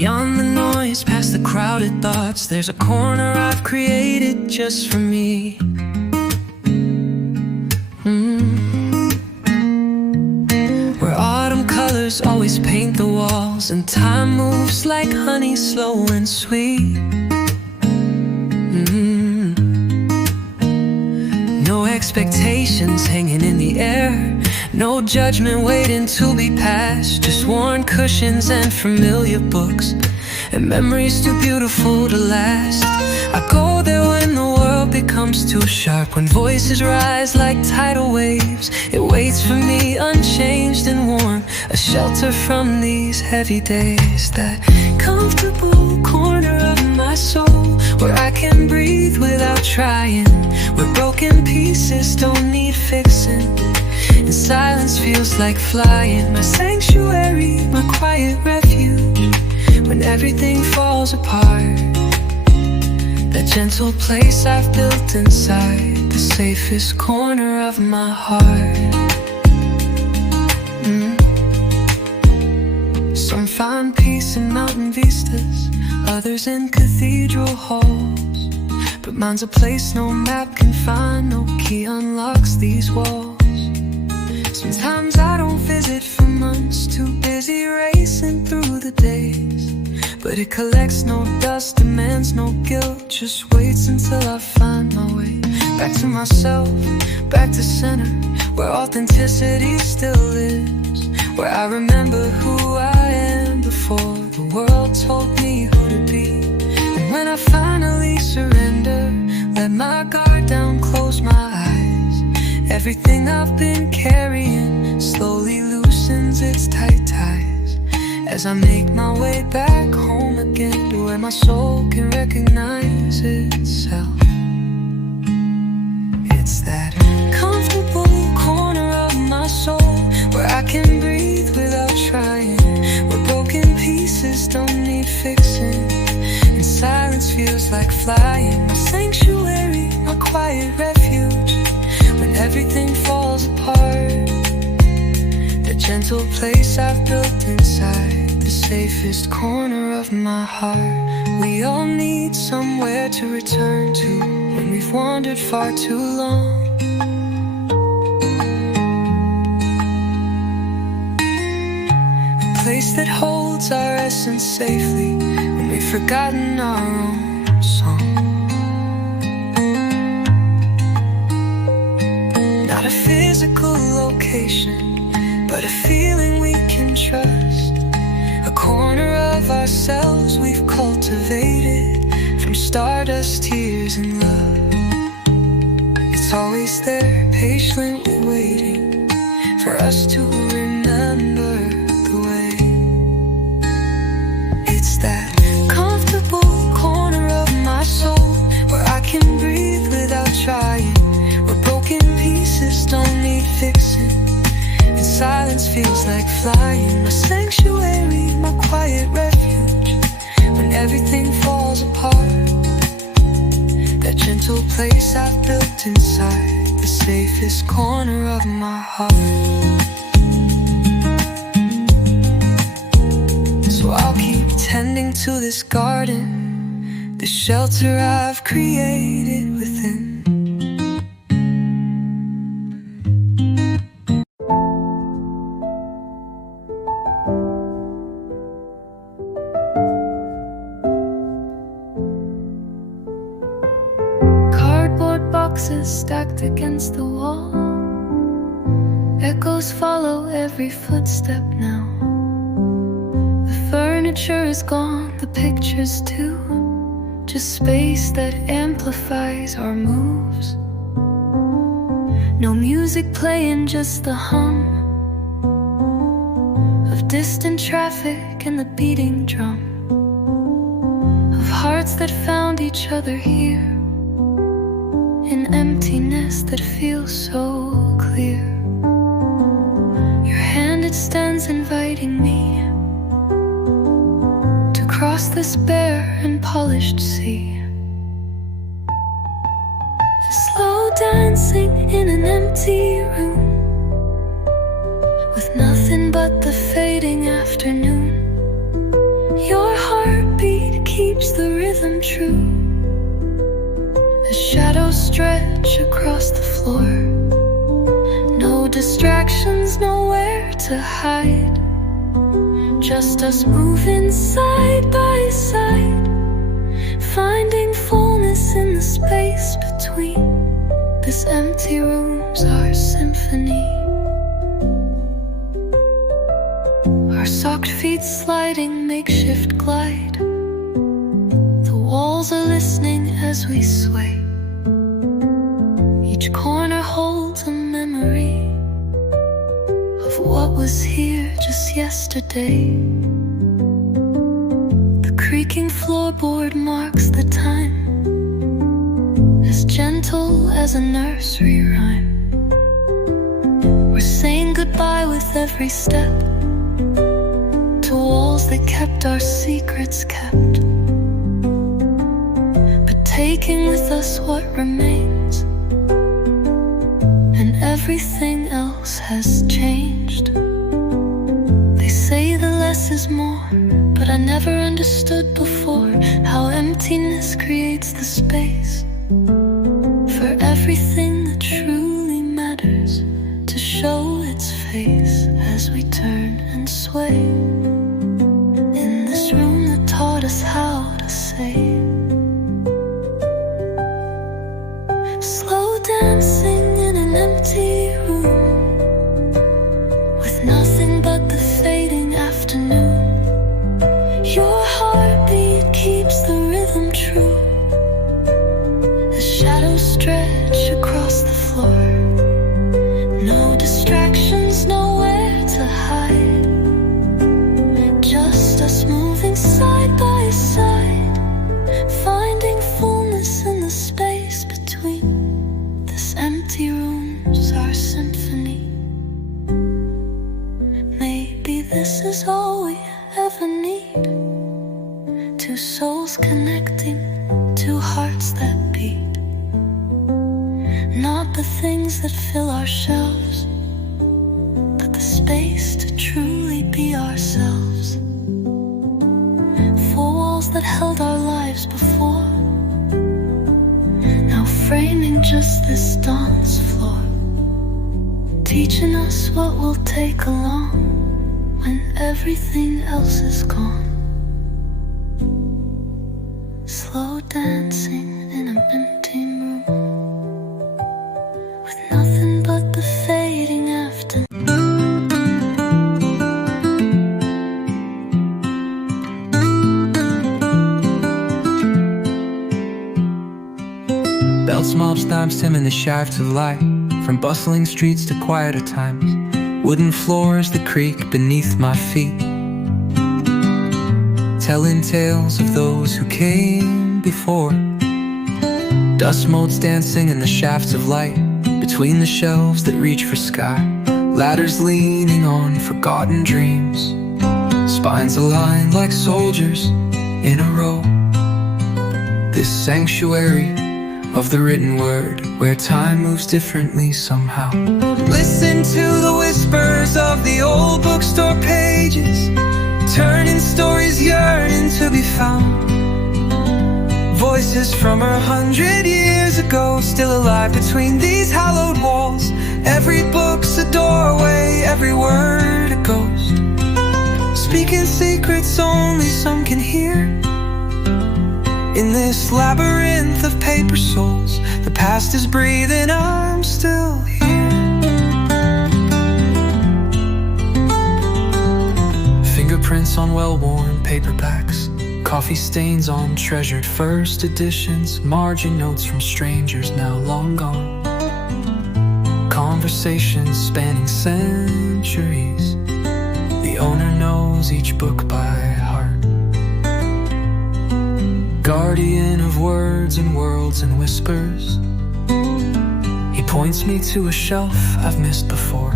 Beyond the noise, past the crowded thoughts, there's a corner I've created just for me. Where autumn colors always paint the walls, and time moves like honey, slow and sweet. No expectations hanging in the air, no judgment waiting to be passed, just worn cushions and familiar books, and memories too beautiful to last. I go there when the world becomes too sharp, when voices rise like tidal waves. It waits for me unchanged and warm, a shelter from these heavy days. That comfortable corner of my soul, where I can breathe without trying, where broken pieces don't need fixing, and silence feels like flying. My sanctuary, my quiet refuge, when everything falls apart. That gentle place I've built inside, the safest corner of my heart. Some find peace in mountain vistas, others in cathedral halls, but mine's a place no map can find, no key unlocks these walls. Sometimes I don't visit for months, too busy racing through the days, but it collects no dust, demands no guilt, just waits until I find my way back to myself, back to center, where authenticity still lives, where I remember who I am before the world told me who to be. And when I finally surrender, let my guard down, close my eyes, everything I've been carrying slowly loosens its tight ties, as I make my way back home again, to where my soul can recognize itself. It's that comfortable corner of my soul, where I can breathe without trying, where broken pieces don't need fixing, and silence feels like flying. My sanctuary, my quiet refuge, when everything falls apart. The gentle place I've built inside, the safest corner of my heart. We all need somewhere to return to when we've wandered far too long. A place that holds our essence safely when we've forgotten our own song. Not a physical location, but a feeling we can trust, a corner of ourselves we've cultivated from stardust, tears and love. It's always there, patiently waiting for us to remember the way. It's that comfortable corner of my soul, where I can breathe without trying, where broken pieces don't need fixing, and silence feels like flying. My sanctuary, my quiet refuge, when everything falls apart. That gentle place I've built inside, the safest corner of my heart. So I'll keep tending to this garden, the shelter I've created within. Stacked against the wall, echoes follow every footstep now. The furniture is gone, the pictures too, just space that amplifies our moves. No music playing, just the hum of distant traffic and the beating drum of hearts that found each other here, in emptiness that feels so clear. Your hand extends, inviting me to cross this bare and polished sea. Slow dancing in an empty room, with nothing but the fading afternoon. Your heart true. The shadows stretch across the floor. No distractions, nowhere to hide. Just us moving side by side, finding fullness in the space between. This empty room's our symphony. Our socked feet sliding makeshift glide. The walls are listening as we sway. Each corner holds a memory of what was here just yesterday. The creaking floorboard marks the time, as gentle as a nursery rhyme. We're saying goodbye with every step to walls that kept our secrets kept, but taking with us what remains. And everything else has changed. They say the less is more, but I never understood before how emptiness creates the space for everything that truly matters to show its face as we turn and sway in this room that taught us how to say. Slow dancing in an empty room with nothing but the fading afternoon. Your heartbeat keeps the rhythm true. The shadows stretch across the floor. No distractions, nowhere to hide. Just us moving side by side, finding fullness in the space between. This empty room's our symphony. Maybe this is all we ever need. Two souls connecting, two hearts that beat. Not the things that fill our shelves, but the space to truly be ourselves. Four walls that held our lives before, now framing just this dance floor, teaching us what we'll take along when everything else is gone. Slow dancing in an empty room with nothing but the fading after. Belts, mobs, knobs, him in the shafts of light, from bustling streets to quieter times, wooden floors that creak beneath my feet, telling tales of those who came before. Dust motes dancing in the shafts of light, between the shelves that reach for sky, ladders leaning on forgotten dreams, spines aligned like soldiers in a row. This sanctuary of the written word, where time moves differently somehow. Listen to the whispers of the old bookstore pages, turning stories yearning to be found. Voices from 100 years ago, still alive between these hallowed walls. Every book's a doorway, every word a ghost, speaking secrets only some can hear. In this labyrinth of paper souls, the past is breathing, I'm still here. Fingerprints on well-worn paperbacks, coffee stains on treasured first editions, margin notes from strangers now long gone, conversations spanning centuries. The owner knows each book by heart, guardian of words and worlds and whispers. He points me to a shelf I've missed before.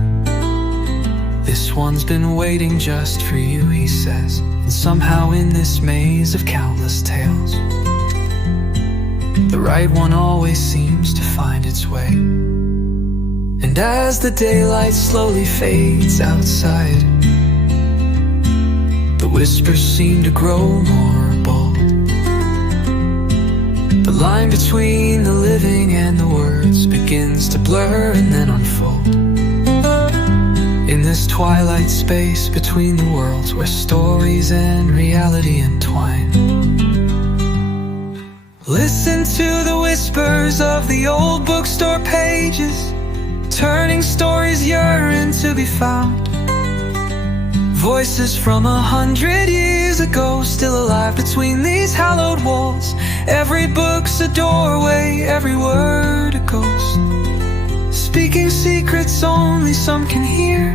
This one's been waiting just for you, he says, and somehow in this maze of countless tales, the right one always seems to find its way. And as the daylight slowly fades outside, the whispers seem to grow more bold, line between the living and the words begins to blur and then unfold. In this twilight space between the worlds where stories and reality entwine, listen to the whispers of the old bookstore pages, turning stories yearn to be found. Voices from 100 years ago still alive between these hallowed walls. Every book's a doorway, every word a ghost, speaking secrets only some can hear.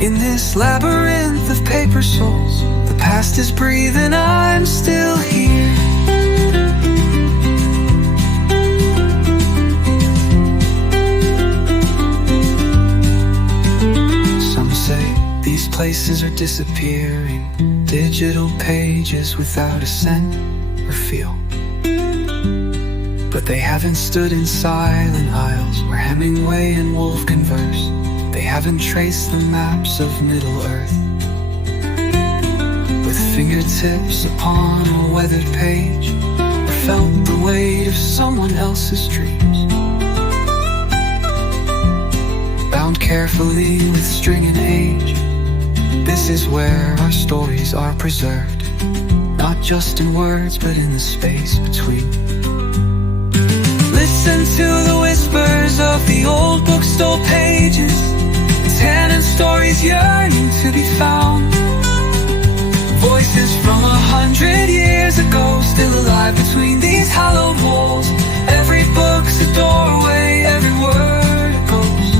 In this labyrinth of paper souls, the past is breathing, I'm still here. Some say these places are disappearing, digital pages without a scent or feel. But they haven't stood in silent aisles where Hemingway and Woolf converse. They haven't traced the maps of Middle-earth with fingertips upon a weathered page, or felt the weight of someone else's dreams, bound carefully with string and age. This is where our stories are preserved, not just in words but in the space between. Listen to the whispers of the old bookstore pages, tenant stories yearning to be found. Voices from 100 years ago still alive between these hallowed walls. Every book's a doorway, every word a ghost.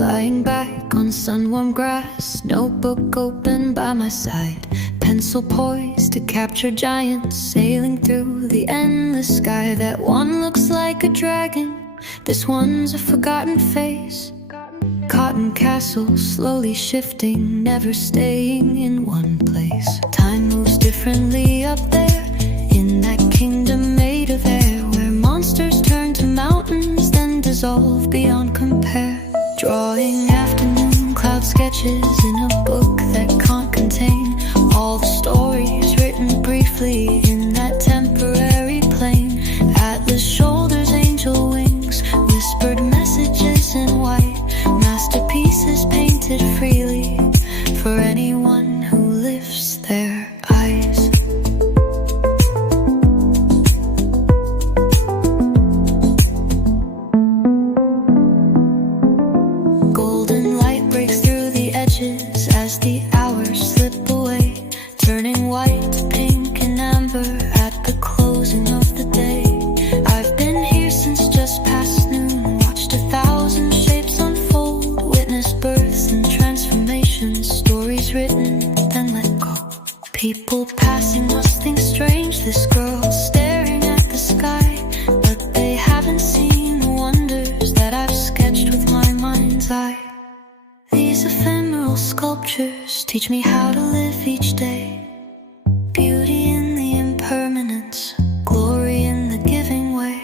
Lying back on sun-warm grass, notebook open by my side, pencil poised to capture giants sailing through the endless sky. That one looks like a dragon, this one's a forgotten face. Cotton castles slowly shifting, never staying in one place. Time moves differently up there, in that kingdom made of air, where monsters turn to mountains, then dissolve beyond compare. Drawing afternoon cloud sketches in a book that can't contain all the stories written briefly in that temporary plane. Atlas shoulders, angel wings, whispered messages in white, masterpieces painted freely for anyone who lifts their eyes. Golden light breaks through the edges as the hours slip away, turning white to pink and amber at the closing of the day. I've been here since just past noon, watched 1,000 shapes unfold, witnessed births and transformations, stories written then let go. People passing must think strange, this girl staring at the sky, but they haven't seen the wonders that I've sketched with my mind's eye. These ephemeral sculptures teach me how to live each day. Beauty in the impermanence, glory in the giving way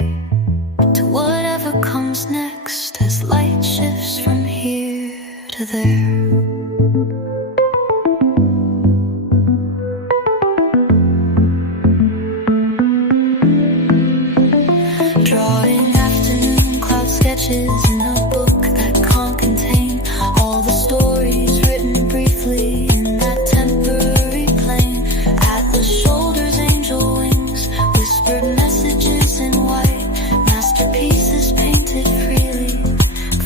to whatever comes next as light shifts from here to there. Drawing afternoon cloud sketches in a book that can't contain all the stories written briefly in that temporary plane. Atlas shoulders, angel wings, whispered messages in white, masterpieces painted freely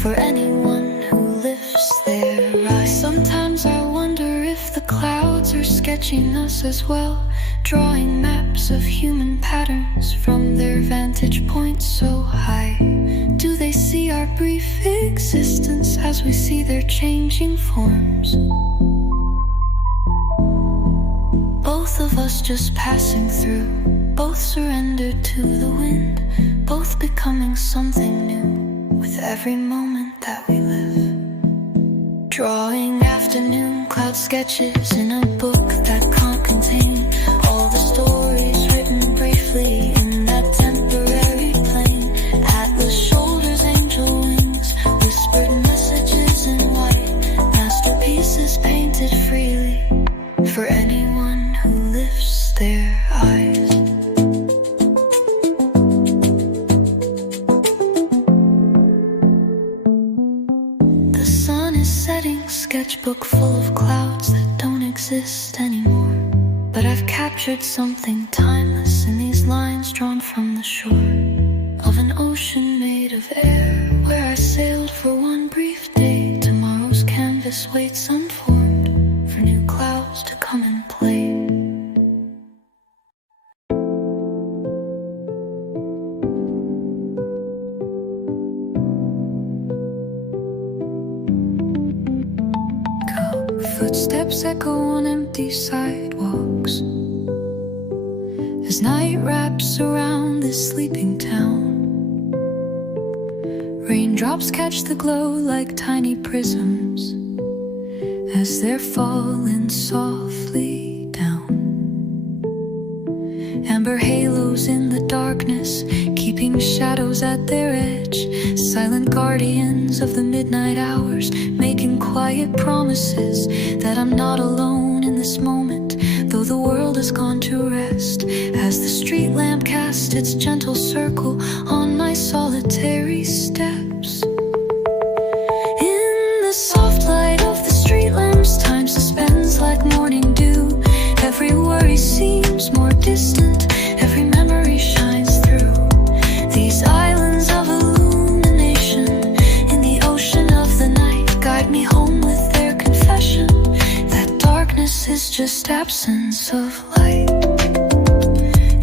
for anyone who lifts their eyes. Sometimes I wonder if the clouds are sketching us as well, drawing maps of human patterns from their vantage points so high. Do they see our brief existence as we see their changing forms? Both of us just passing through, both surrendered to the wind, both becoming something new with every moment that we live. Drawing afternoon cloud sketches in a book that can't contain all the stories written briefly in that temporary plane. Atlas shoulders, angel wings, sketchbook full of clouds that don't exist anymore. But I've captured something timeless in these lines drawn from the shore of an ocean made of air, where I sailed for one brief day. Tomorrow's canvas waits unformed for new clouds to come and play. Footsteps echo on empty sidewalks as night wraps around this sleeping town. Raindrops catch the glow like tiny prisms as they're falling softly down. Amber halos in the darkness, keeping shadows at their edge. Silent guardians of the midnight hours, making quiet promises that I'm not alone in this moment, though the world has gone to rest. As the street lamp casts its gentle circle on my solitary steps, in the soft light of the street lamps, time suspends like morning dew. Every worry seems more distant, every memory shines through these islands of illumination in the ocean of the night. Guide me home with their confession that darkness is just absence of light.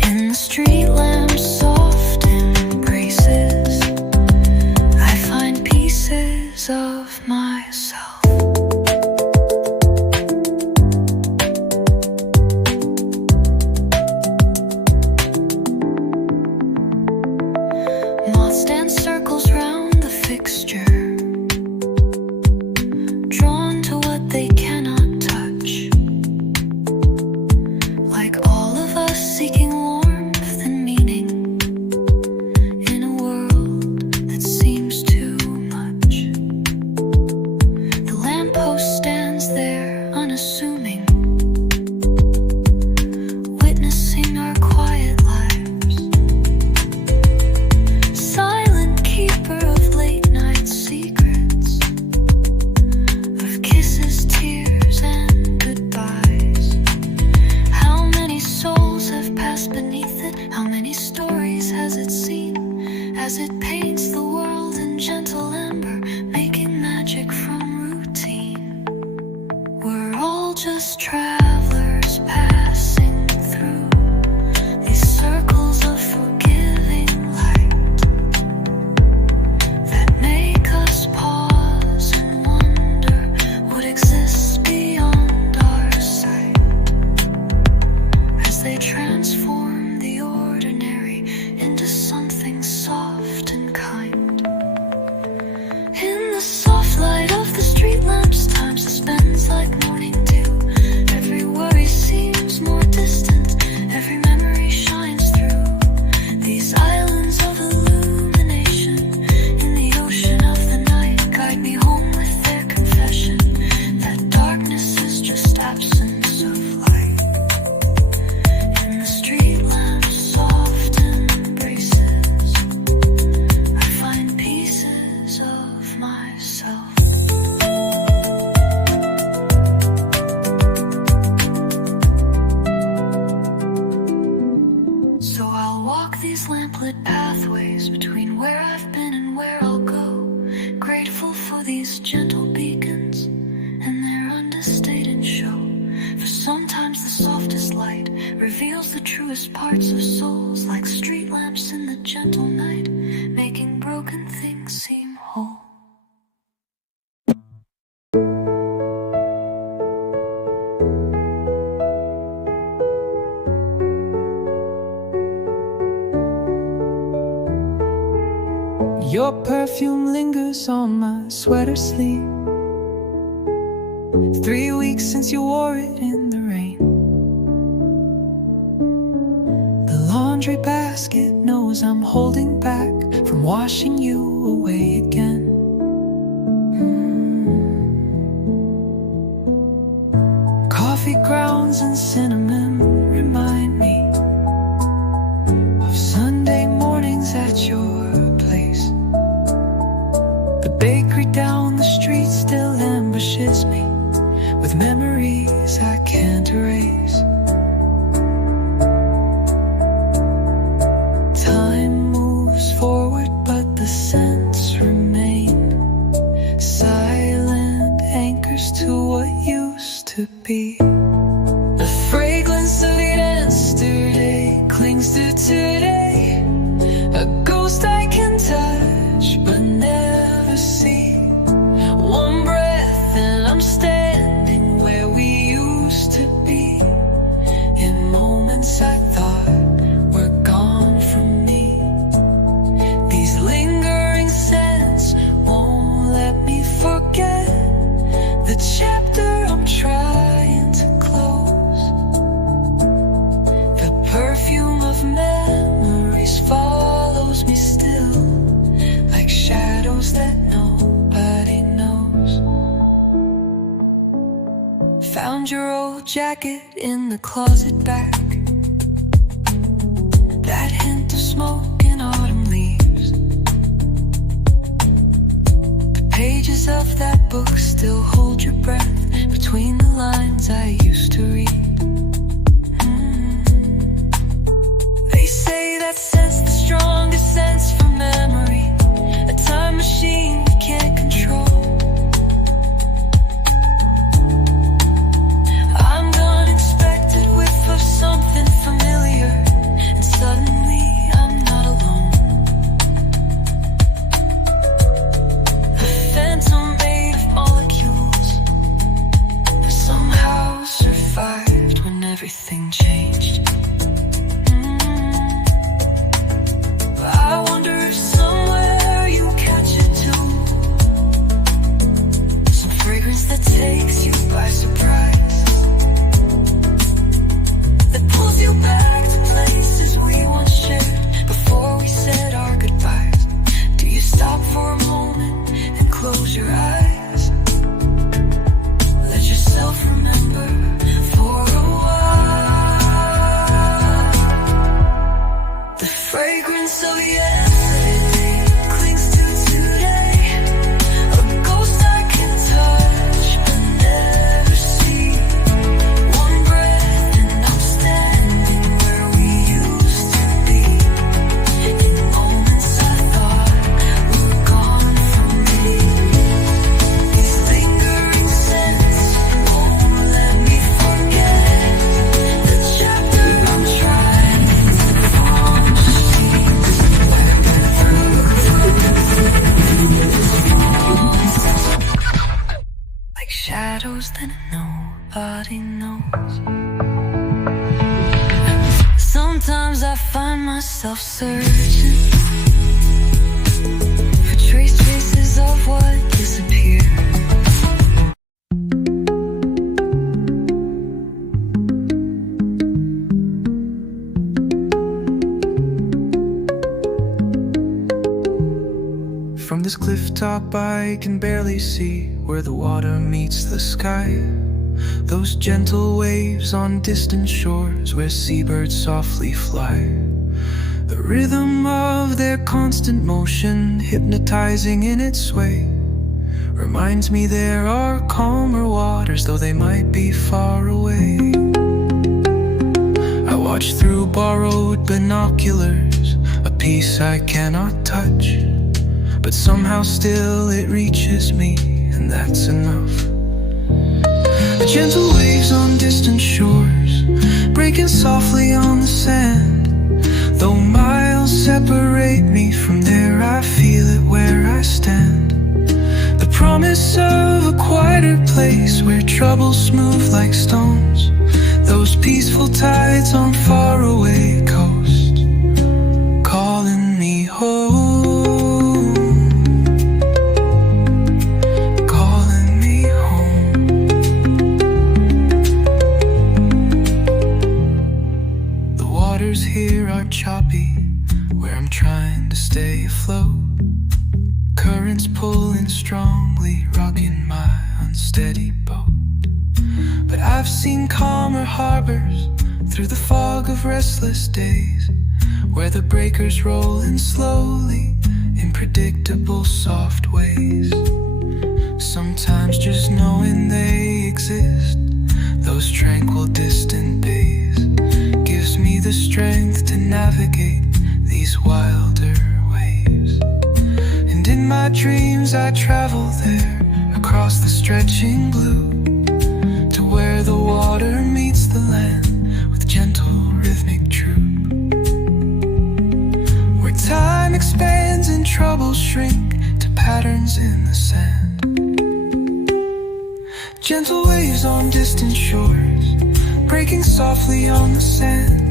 In the street lamp's soft embraces, I find pieces of myself. Moths dance circles round the fixture, drawn to what they cannot touch, like all of us seeking warmth and meaning in a world that seems too much. The lamppost stands there unassuming, witnessing our quiet lives. Silent keeper of late night secrets, of kisses, tears, and goodbyes. How many souls have passed beneath it? How many stories has it seen as it paints the world in gentle amber, making magic from routine? We're all just travelers passing through these circles of forgiving light that make us pause and wonder what exists beyond our sight, as they transform the ordinary into something soft and kind. In the soft light of the street lamps, time suspends like morning dew. Every worry seems more distant, every memory shines through these islands of illumination in the ocean of the night. Guide me home with their confession that darkness is just absence of light. In the street lamp's soft embraces, I find pieces of myself. So I'll walk these lamplit pathways between where I've been and where I'll go, grateful for these gentle beacons and their understated show. For sometimes the softest light reveals the truest parts of souls, like street lamps in the gentle night, making broken things seem whole. Your perfume lingers on my sweater sleeve. 3 weeks since you wore it in the rain. The laundry basket knows I'm holding back from washing you away again. Coffee grounds and cinnamon remind me of Sunday mornings at your place. The bakery down the street still ambushes me jacket in the closet back. That hint of smoke in autumn leaves. The pages of that book still hold your breath between the lines I used to read. They say that sense the strongest sense for memory, a time machine we can't control. I'm an unexpected whiff of something familiar, and suddenly I'm not alone. A phantom made of molecules that somehow survived when everything changed. I wonder if somewhere you catch it too. Some fragrance that takes you by surprise, that pulls you back to places we once shared before we said our goodbyes. Do you stop for a moment and close your eyes? Let yourself remember for a while. The fragrance of yesterday clings to today, a ghost I can touch but never see. One breath and I'm standing where we used to be. In moments I thought were gone from me. These lingering scents won't let me forget the chapter I'm trying to move on to see. Like shadows that nobody knows. Sometimes I find myself searching for trace traces of what disappeared. From this cliff top I can barely see where the water meets the sky. Those gentle waves on distant shores where seabirds softly fly. The rhythm of their constant motion, hypnotizing in its way, reminds me there are calmer waters, though they might be far away. I watch through borrowed binoculars, a piece I cannot touch, but somehow still it reaches me, and that's enough. The gentle waves on distant shores, breaking softly on the sand. Though miles separate me from there, I feel it where I stand. The promise of a quieter place where troubles smooth like stones. Those peaceful tides on faraway coast, calling me home. Here are choppy, where I'm trying to stay afloat. Currents pulling strongly, rocking my unsteady boat. But I've seen calmer harbors through the fog of restless days, where the breakers roll in slowly in predictable soft ways. Sometimes just knowing they exist, those tranquil distant bays, gives me the strength to navigate these wilder waves. And in my dreams I travel there, across the stretching blue, to where the water meets the land with gentle rhythmic droop, where time expands and troubles shrink to patterns in the sand. Gentle waves on distant shores, breaking softly on the sand.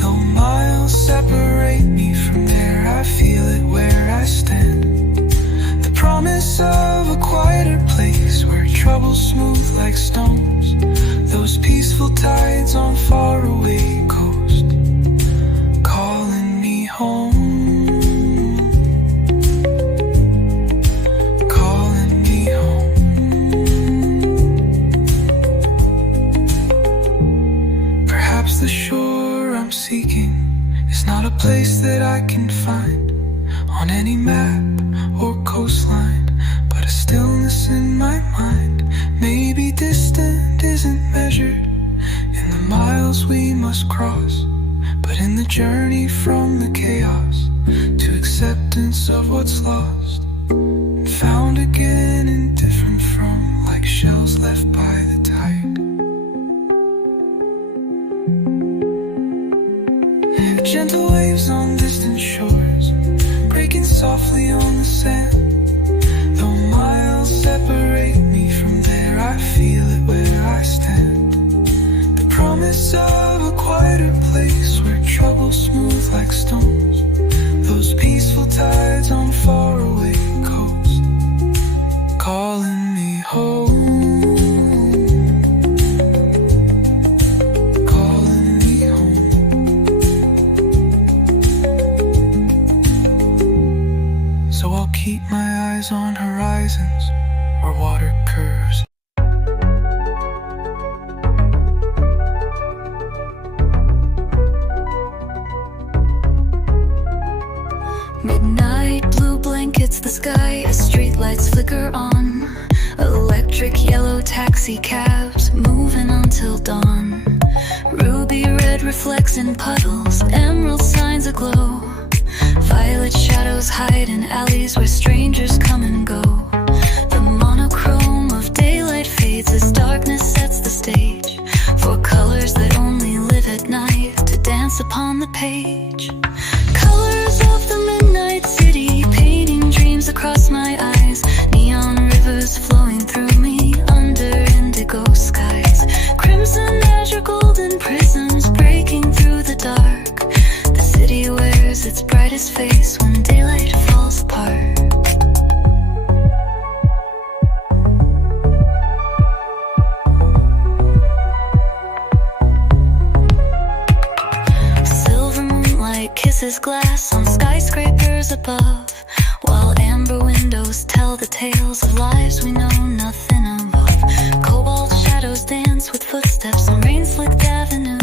Though miles separate me from there, I feel it where I stand. The promise of a quieter place where troubles smooth like stones. Those peaceful tides on faraway coast, calling me home. Calling me home. the shore I'm seeking is not a place that I can find on any map or coastline, but a stillness in my mind. Maybe distant isn't measured in the miles we must cross, but in the journey from the chaos to acceptance of what's lost, and found again and different from, like shells left by the tide. Gentle waves on distant shores, breaking softly on the sand. Though miles separate me from there, I feel it where I stand. The promise of a quieter place where troubles smooth like stones. Those peaceful tides on faraway coast, calling me home. Keep my eyes on horizons where water curves. Midnight blue blankets the sky as streetlights flicker on. Electric yellow taxi cabs moving until dawn. Ruby red reflects in puddles, emerald signs aglow. Violet shadows hide in alleys where strangers come and go. The monochrome of daylight fades as darkness sets the stage for colors that only live at night to dance upon the page. Colors of the midnight city painting dreams across my eyes. Neon rivers flowing through me under indigo skies. Crimson azure golden prisms breaking through the dark. The city wears its brightest face when daylight falls apart. Silver moonlight kisses glass on skyscrapers above, while amber windows tell the tales of lives we know nothing of. Cobalt shadows dance with footsteps on rain-slicked avenue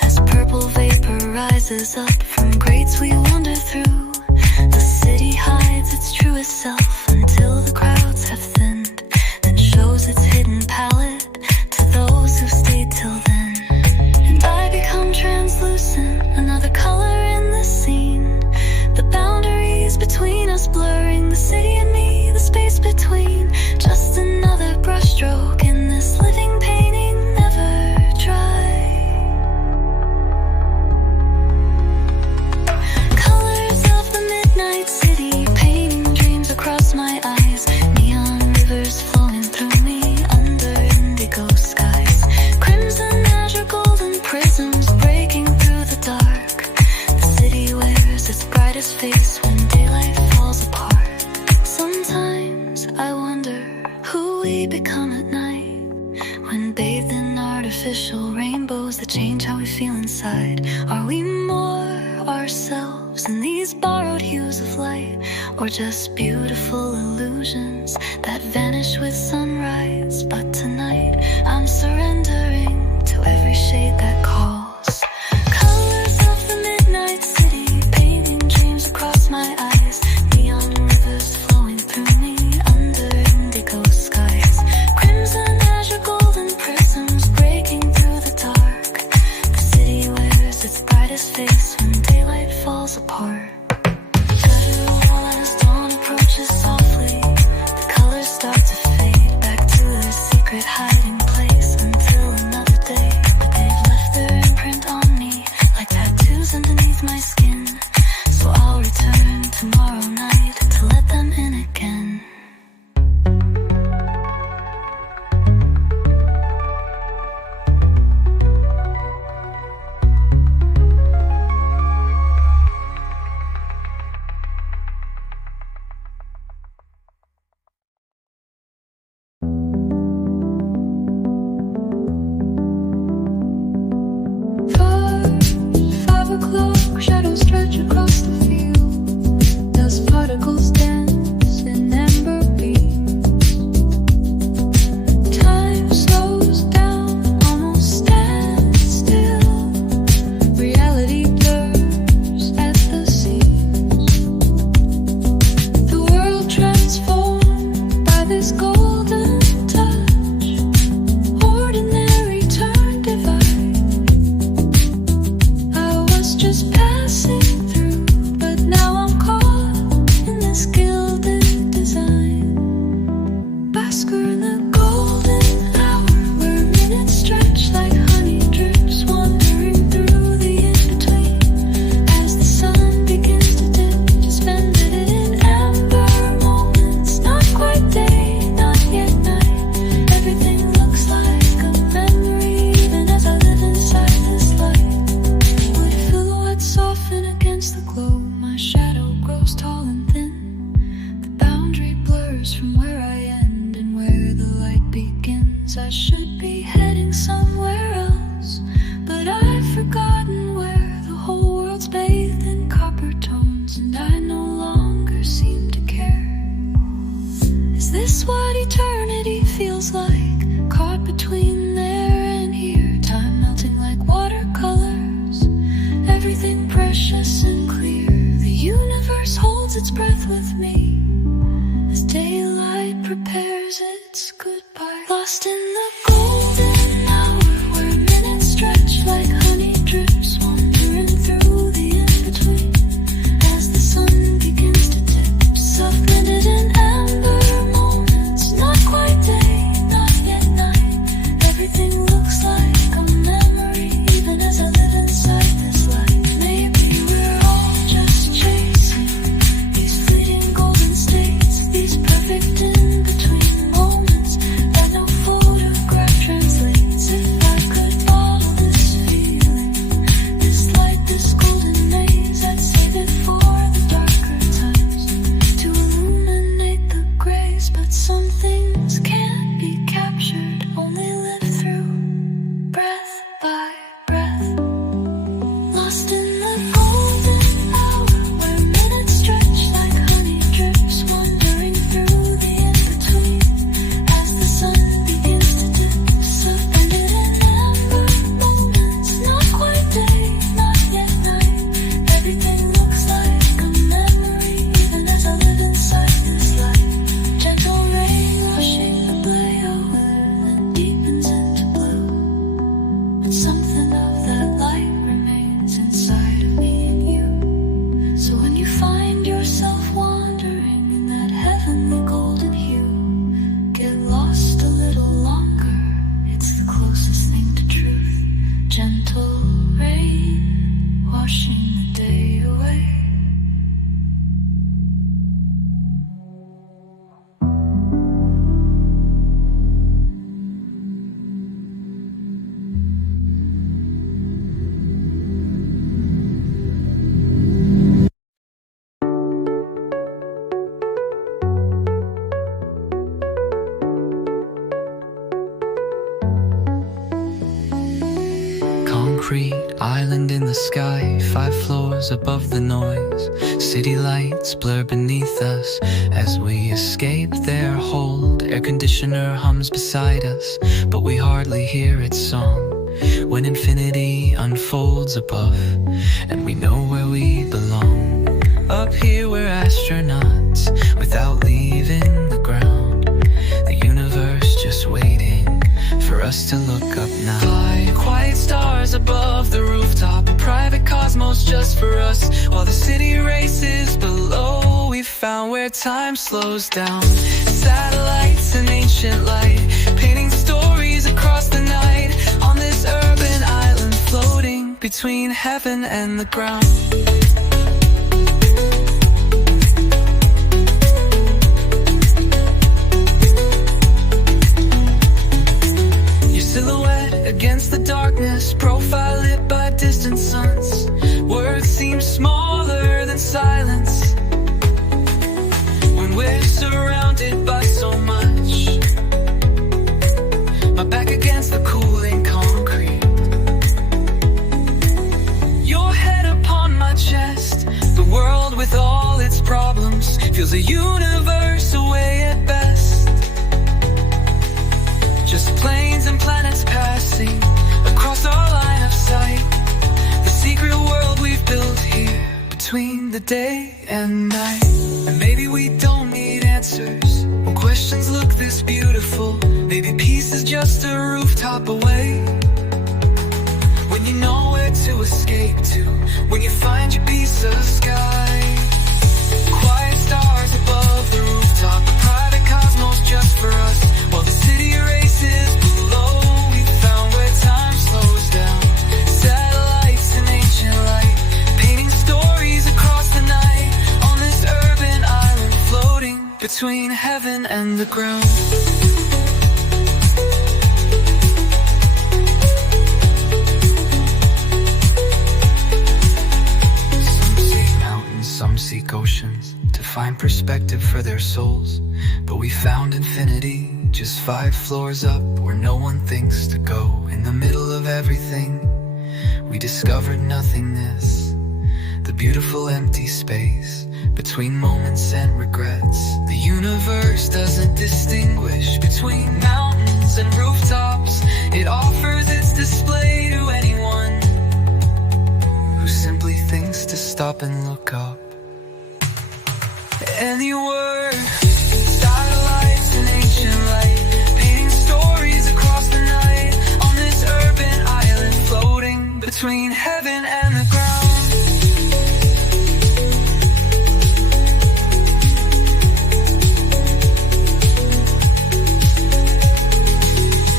as purple vapor rises up from grates we wander through. The city hides its truest self until the crowds have thinned, then shows its hidden palette to those who stayed till then. And I become translucent, another color in the scene. The boundaries between us blurring, the city and me, the space between. Just another brushstroke in this living painting, never dry. My eyes, neon rivers flowing through me under indigo skies. Crimson azure golden prisms breaking through the dark. The city wears its brightest face when daylight falls apart. Sometimes I wonder who we become at night, when bathed in artificial rainbows that change how we feel inside. Are we more ourselves in these borrowed hues of light, or just beautiful illusions that vanish with sunrise? But tonight I'm surrendering to every shade that calls. Colors of the midnight city painting dreams across my eyes. Neon rivers flowing through me under indigo skies. Crimson azure golden prisms breaking through the dark. The city wears its brightest face when daylight falls apart. As dawn approaches softly, the colors start to fade back to their secret hiding place until another day. But they've left their imprint on me like tattoos underneath my skin. So I'll return tomorrow night to let them in again. everything precious and clear. The universe holds its breath with me as daylight prepares its goodbye. Lost in the golden hour where minutes stretch like honey drips, wandering through the in-between as the sun begins to dip. Self-blended in amber moments, not quite day, not yet night. Everything looks like a memory, even as I live inside this light. Maybe we're all just chasing these fleeting golden states, these perfect in-between moments that no photograph translates. If I could follow this feeling, this light, this golden maze, I'd save it for the darker times to illuminate the grays. But some things can't be captured, only live through breath by breath. Lost in the golden hour where minutes stretch like honey drips, wandering through the in-between as the sun begins to dip. Suspended in amber moments, not quite day, not yet night. Everything looks like a memory, even as I live inside this light. Gentle rain washing the blue that deepens into blue, and something of that light remains inside of me and you. So when you find yourself wandering in that heavenly golden hue, get lost a little longer, it's the closest thing to truth. Gentle rain washing the day away. Concrete island in the sky, 5 floors above the noise. City lights blur beneath us as we escape their hold. Air conditioner hums beside us, but we hardly hear its song. When infinity unfolds above, and we know where we belong. Up here we're astronauts, without leaving the ground. The universe just waiting for us to look up now. Fly quiet stars above the rooftop, a private cosmos just for us. While the city races below, we found where time slows down. Satellites and ancient light, painting stories across the night. On this urban island floating between heaven and the ground. Silhouette against the darkness, profile lit by distant suns. Words seem smaller than silence when we're surrounded by so much. My back against the cooling concrete, your head upon my chest. The world with all its problems feels a universe away at best. Just planes and planets passing across our line of sight. The secret world we've built here between the day and night. And maybe we don't need answers when questions look this beautiful. Maybe peace is just a rooftop away. When you know where to escape to, when you find your piece of sky. Quiet stars above the rooftop, a private cosmos just for us. While the city races below, we found where time slows down. Satellites and ancient light, painting stories across the night. On this urban island floating between heaven and the ground. Some seek mountains, some seek oceans to find perspective for their souls. But we found infinity just 5 floors up where no one thinks to go. In the middle of everything, we discovered nothingness. The beautiful empty space between moments and regrets. The universe doesn't distinguish between mountains and rooftops. It offers its display to anyone who simply stop and look up. Any word, satellites and ancient light, painting stories across the night, on this urban island floating between heaven and the ground.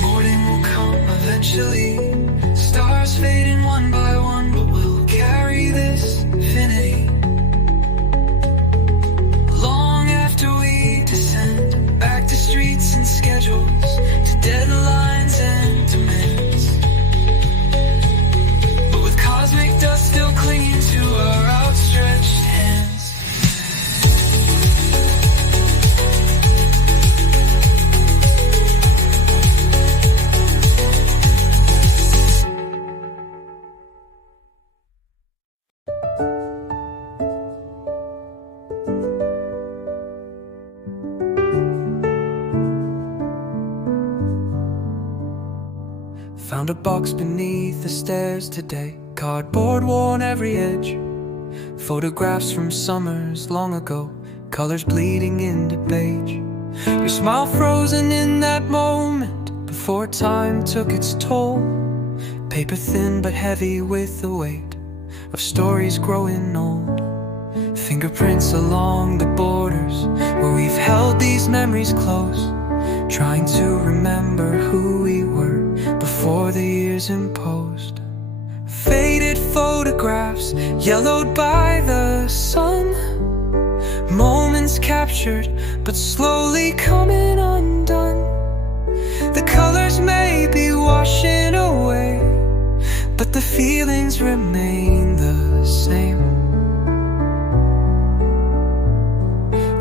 Morning will come eventually, stars fading one by one, but we'll carry this infinity. Long after we descend back to streets and schedules, to deadlines and demands, but with cosmic dust still clinging to our outstretched hands. Found a box beneath the stairs today, cardboard worn every edge, photographs from summers long ago, colors bleeding into beige. Your smile frozen in that moment before time took its toll, paper thin but heavy with the weight of stories growing old. Fingerprints along the borders where we've held these memories close, trying to remember who we were before the years imposed. Faded photographs, yellowed by the sun, moments captured but slowly coming undone. The colors may be washing away, but the feelings remain the same.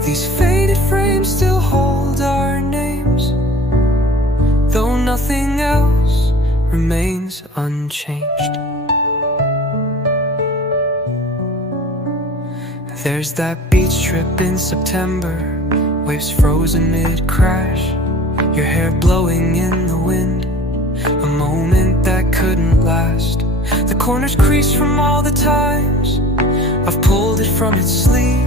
These faded frames still hold our names, though nothing else remains unchanged. There's that beach trip in September, waves frozen mid-crash, your hair blowing in the wind, a moment that couldn't last. The corners creased from all the times I've pulled it from its sleeve,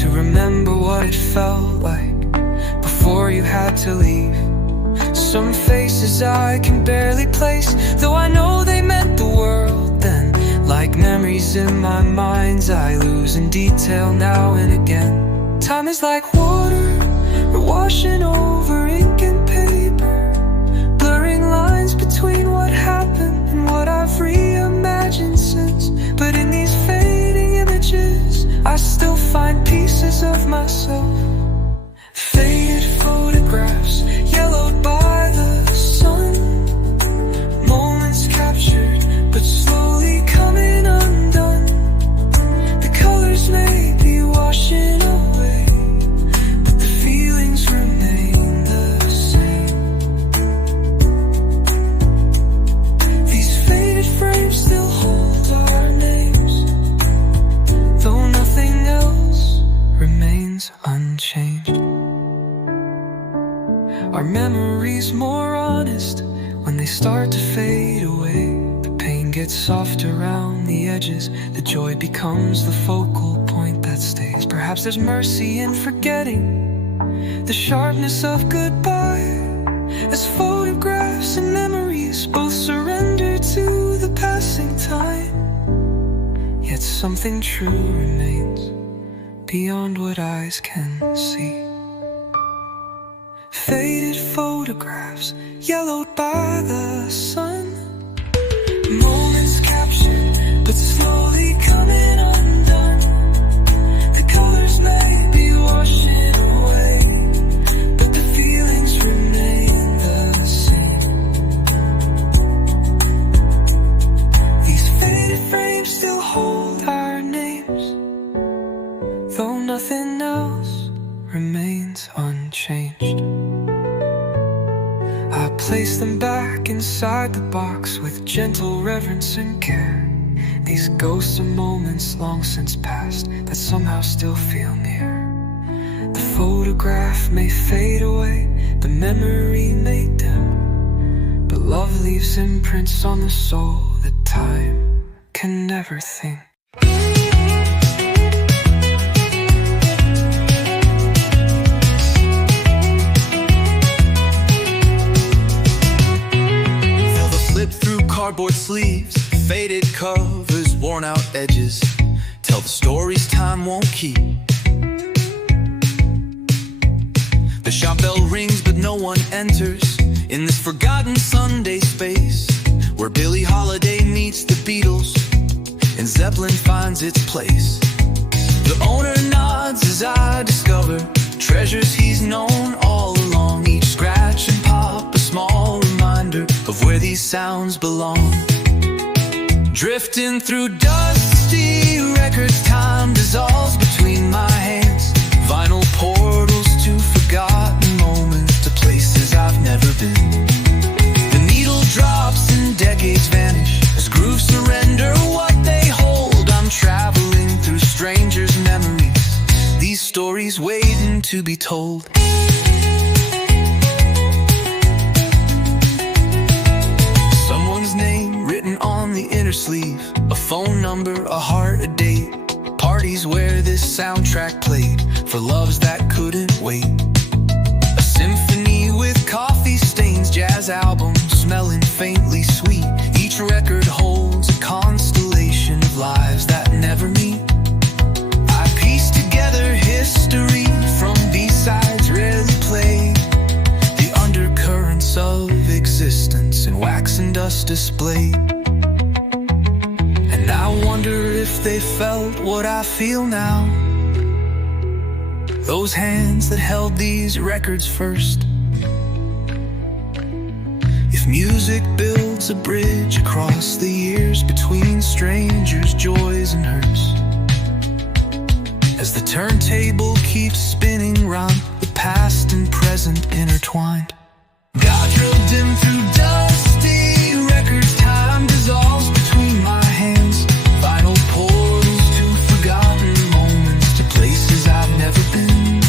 to remember what it felt like before you had to leave. Some faces I can barely place, though I know they meant the world then. Like memories in my mind's eye, losing detail now and again. Time is like water, we're washing over ink and paper, blurring lines between what happened and what I've reimagined since. But in these fading images, I still find pieces of myself. Faded photographs, yellowed by the sun, moments captured but slowly coming undone. The colors may be washing away, but the feelings remain the same. These faded frames still hold our names, though nothing else remains unchanged. Our memories more honest when they start to fade away. The pain gets soft around the edges, the joy becomes the focal point that stays. Perhaps there's mercy in forgetting the sharpness of goodbye, as photographs and memories both surrender to the passing time. Yet something true remains beyond what eyes can see. Faded photographs, yellowed by the sun, moments captured but slowly coming undone. The colors may be washing away, but the feelings remain the same. These faded frames still hold our names, though nothing else remains unchanged. I place them back inside the box with gentle reverence and care. These ghosts of moments long since past that somehow still feel near. The photograph may fade away, the memory may dim, but love leaves imprints on the soul that time can never think. cardboard sleeves, faded covers, worn out edges tell the stories time won't keep. The shop bell rings but no one enters in this forgotten Sunday space where Billie Holiday meets the Beatles and Zeppelin finds its place. The owner nods as I discover treasures he's known all along. Each scratch and pop a small reminder of where these sounds belong. Drifting through dusty records, time dissolves between my hands. Vinyl portals to forgotten moments, to places I've never been. The needle drops and decades vanish as grooves surrender what they hold. I'm traveling through strangers' memories, these stories waiting to be told. Someone's name written on the inner sleeve, a phone number, a heart, a date. Parties where this soundtrack played for loves that couldn't wait. A symphony with coffee stains, jazz albums smelling faintly sweet. Each record holds a constellation of lives that never meet. I piece together history from B-sides rarely played, the undercurrents of existence in wax and dust displayed. And I wonder if they felt what I feel now, those hands that held these records first. If music builds a bridge across the years between strangers' joys and hurts, as the turntable keeps spinning round, the past and present intertwined. God drilled in through dusty records, time dissolves between my hands. Vinyl portals to forgotten moments, to places I've never been.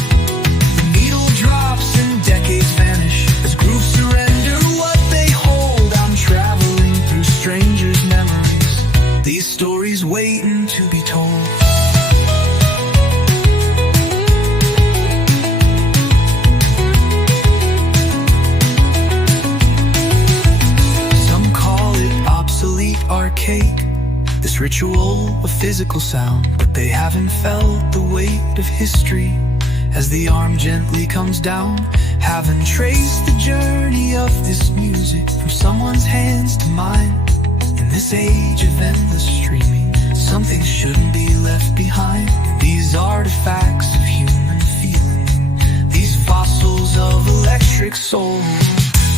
The needle drops and decades vanish as grooves surrender what they hold. I'm traveling through strangers' memories, these stories waiting to be told. Archaic, this ritual of physical sound, but they haven't felt the weight of history as the arm gently comes down. Haven't traced the journey of this music from someone's hands to mine. In this age of endless streaming, something shouldn't be left behind. These artifacts of human feeling, these fossils of electric soul,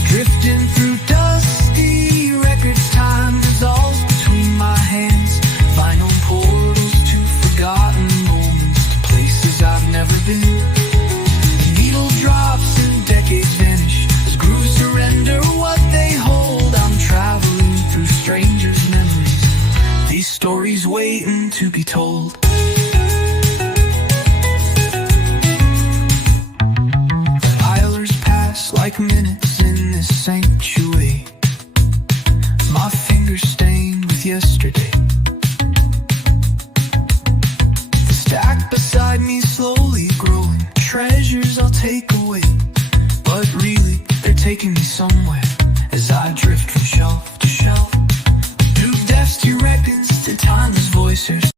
drifting through dusty records, time dissolves between my hands. Vinyl portals to forgotten moments, to places I've never been. The needle drops and decades vanish as grooves surrender what they hold. I'm traveling through strangers' memories, these stories waiting to be told. Milers pass like minutes in this sanctuary, my fingers stained with yesterday.